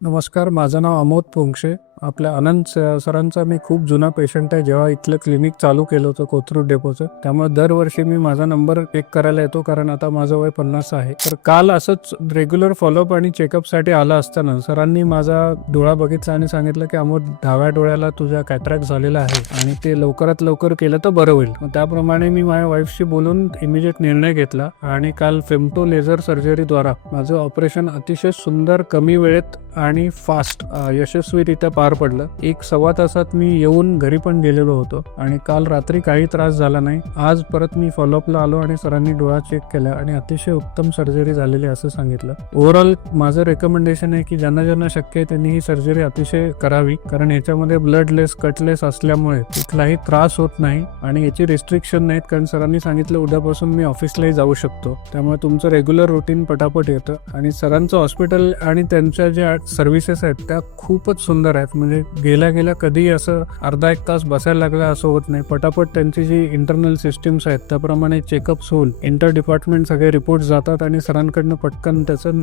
नमस्कार, माझं नाव अमोद पोंक्षे. आपल्या अनंत सरांचा मी खूप जुना पेशंट आहे. जेव्हा इथलं क्लिनिक चालू केलं होतं कोथरूड डेपोचं, त्यामुळे दरवर्षी मी माझा नंबर चेक करायला येतो, कारण आता माझं वय 50 आहे. तर काल असंच रेग्युलर फॉलोअप आणि चेकअपसाठी आला असताना सरांनी माझा डोळा बघितला आणि सांगितलं की अमोद, डाव्या डोळ्याला तुझ्या कॅटरॅक्ट झालेला आहे आणि ते लवकरात लवकर केलं तर बरं होईल. मग त्याप्रमाणे मी माझ्या वाईफशी बोलून इमिजिएट निर्णय घेतला आणि काल फेमटो लेझर सर्जरीद्वारा माझं ऑपरेशन अतिशय सुंदर, कमी वेळेत आणि फास्ट यशस्वीरित्या पार पडलं. 1-1.25 तासात मी येऊन घरी पण गेलेलो होतो आणि काल रात्री काही त्रास झाला नाही. आज परत मी फॉलोअपला आलो आणि सरांनी डोळा चेक केला आणि अतिशय उत्तम सर्जरी झालेली असं सांगितलं. ओव्हरऑल माझं रेकमेंडेशन आहे की ज्यांना ज्यांना शक्य आहे त्यांनी ही सर्जरी अतिशय करावी, कारण याच्यामध्ये ब्लडलेस, कटलेस असल्यामुळे कुठलाही त्रास होत नाही आणि याची रिस्ट्रिक्शन नाहीत, कारण सरांनी सांगितलं उद्यापासून मी ऑफिसलाही जाऊ शकतो. त्यामुळे तुमचं रेग्युलर रुटीन पटापट येतं आणि सरांचं हॉस्पिटल आणि त्यांच्या ज्या सर्व्हिसेस आहेत त्या खूपच सुंदर आहेत. म्हणजे गेल्या कधी असं अर्धा 1 तास बसायला लागला असं होत नाही. पटापट त्यांची जी इंटरनल सिस्टीम्स आहेत त्याप्रमाणे चेकअप्स होऊन इंटर डिपार्टमेंट सगळे रिपोर्ट जातात आणि सरांकडनं पटकन त्याचं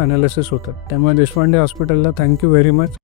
अनालिसिस होतं. त्यामुळे देशपांडे हॉस्पिटलला थँक्यू व्हेरी मच.